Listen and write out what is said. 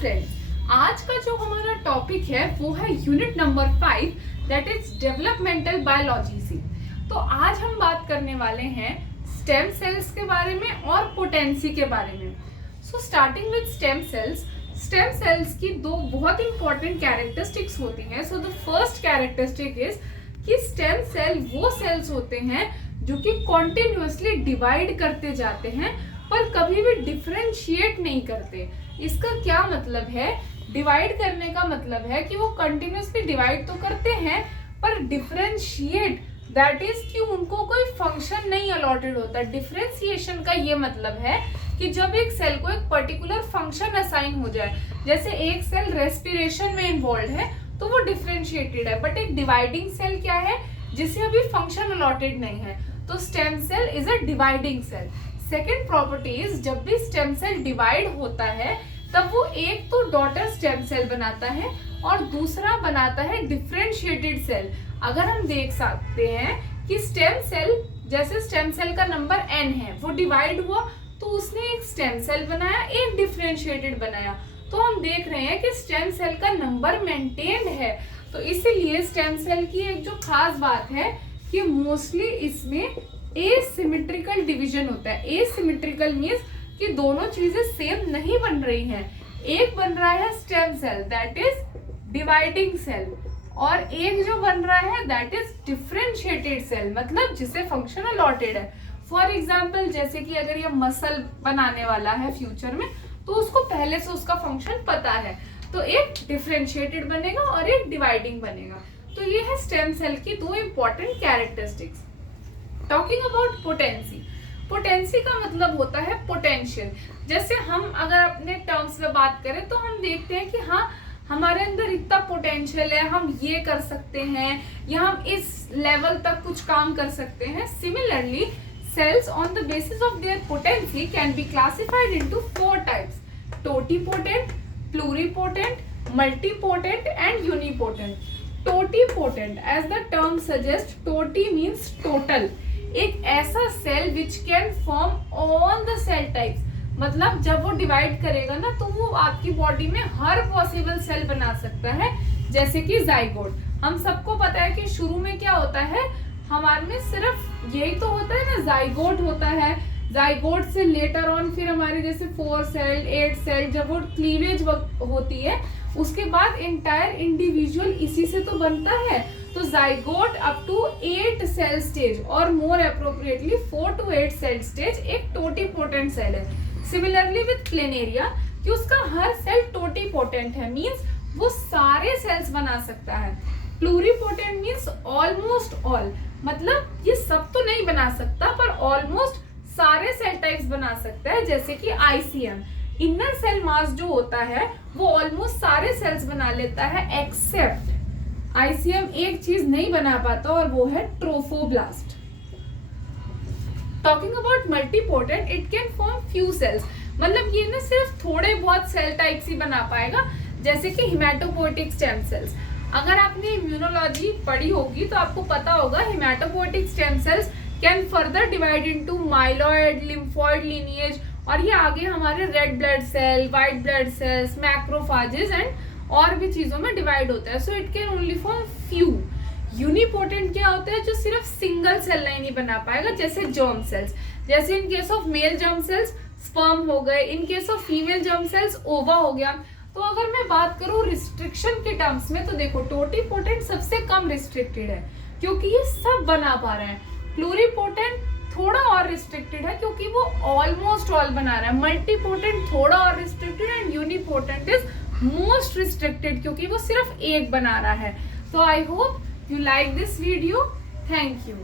Friends, आज का जो हमारा टॉपिक है वो है unit number 5 that is developmental biology. तो आज हम बात करने वाले हैं स्टेम सेल्स के बारे में और पोटेंसी के बारे में। So starting with stem cells की दो बहुत इंपॉर्टेंट कैरेक्टरिस्टिक्स होती हैं। So the first characteristic is कि स्टेम सेल वो सेल्स होते हैं जो कि कॉन्टिन्यूसली डिवाइड करते जाते हैं पर कभी भी डिफरेंशिएट नहीं करते। इसका क्या मतलब है? डिवाइड करने का मतलब है कि वो कंटिन्यूसली डिवाइड तो करते हैं पर डिफरेंशिएट दैट इज कि उनको कोई फंक्शन नहीं अलॉटेड होता। डिफरेंशिएशन का ये मतलब है कि जब एक सेल को एक पर्टिकुलर फंक्शन असाइन हो जाए, जैसे एक सेल रेस्पिरेशन में इन्वॉल्व है तो वो डिफरेंशिएटेड है, बट एक डिवाइडिंग सेल क्या है जिसे अभी फंक्शन अलॉटेड नहीं है, तो stem cell is a dividing cell. Second property is जब भी स्टेम सेल डिवाइड होता है तब वो एक तो डॉटर स्टेम सेल बनाता है और दूसरा बनाता है डिफरेंशिएटेड सेल। अगर हम देख सकते हैं कि स्टेम सेल, जैसे स्टेम सेल का नंबर n है, वो डिवाइड हुआ तो उसने एक स्टेम सेल बनाया, एक डिफरेंशिएटेड बनाया, तो हम देख रहे हैं कि स्टेम सेल का नंबर मेंटेन्ड है। तो इसीलिए स्टेम सेल की एक जो खास बात है कि मोस्टली इसमें एसिमेट्रिकल डिवीजन होता है। एसिमेट्रिकल मीन्स कि दोनों चीजें सेम नहीं बन रही हैं। एक बन रहा है stem cell that is dividing cell और एक जो बन रहा है दैट इज डिफरेंशिएटेड सेल, मतलब जिसे फंक्शन अलॉटेड है। फॉर एग्जाम्पल, जैसे कि अगर ये मसल बनाने वाला है फ्यूचर में तो उसको पहले से उसका फंक्शन पता है, तो एक डिफरेंशिएटेड बनेगा और एक डिवाइडिंग बनेगा। तो ये है स्टेम सेल की दो important characteristics. Talking about potency का मतलब होता है पोटेंशियल। जैसे हम अगर अपने टर्म्स में बात करें तो हम देखते हैं कि हाँ, हमारे अंदर इतना पोटेंशियल है, हम ये कर सकते हैं या हम इस लेवल तक कुछ काम कर सकते हैं। Similarly cells on the basis of their potency can be classified into 4 types: totipotent, pluripotent, multipotent and unipotent. Totipotent, as the term suggests, toti means total. एक ऐसा cell which can form all the cell types, मतलब जब वो divide करेगा ना तो वो आपकी बॉडी में हर पॉसिबल सेल बना सकता है। जैसे कि जाइगोट, हम सबको पता है कि शुरू में क्या होता है, हमारे में सिर्फ यही तो होता है ना, जाइगोट होता है। जाइगोट से लेटर ऑन फिर हमारे जैसे 4 सेल 8 सेल, जब वो क्लीवेज होती है उसके बाद एंटायर इंडिविजुअल इसी से तो बनता है। तो zygote up to 8 cell stage और more appropriately 4 to 8 cell stage एक टोटिपोटेंट सेल है। सिमिलरली विथ प्लेनेरिया कि उसका हर सेल टोटिपोटेंट है, मींस वो सारे सेल्स बना सकता है। प्लूरिपोटेंट मींस ऑलमोस्ट ऑल, मतलब ये सब तो नहीं बना सकता पर ऑलमोस्ट सारे सेल टाइप्स बना सकता है। जैसे कि आईसीएम, इनर सेल मास जो होता है वो ऑलमोस्ट सारे सेल्स बना लेता है, एक्सेप्ट आईसीएम एक चीज नहीं बना पाता और वो है trophoblast. Talking about multipotent, it can form few cells, मतलब ये ना सिर्फ थोड़े बहुत सेल टाइप्स ही बना पाएगा। जैसे कि हिमेटोपोएटिक स्टेम सेल्स, अगर आपने इम्यूनोलॉजी पढ़ी होगी तो आपको पता होगा haematopoietic stem cells can further divide into myeloid, lymphoid lineage, और ये आगे हमारे red blood cell, white blood cells, macrophages and और भी चीजों में डिवाइड होता है। So it can only form few. Unipotent क्या होता है? जो सिर्फ सिंगल सेल लाइन ही बना पाएगा, जैसे जर्म सेल्स, जैसे in case of male germ cells sperm हो गए, in case of female germ cells ओवा हो गया। तो अगर मैं बात करूं रिस्ट्रिक्शन के टर्म्स में तो देखो, टोटिपोटेंट सबसे कम रिस्ट्रिक्टेड है क्योंकि ये सब बना पा रहे हैं। प्लूरिपोटेंट थोड़ा और रिस्ट्रिक्टेड है क्योंकि वो ऑलमोस्ट ऑल बना रहा है। मल्टीपोटेंट थोड़ा और restricted and unipotent is most restricted क्योंकि वो सिर्फ एक बना रहा है। So I hope you like this video. Thank you.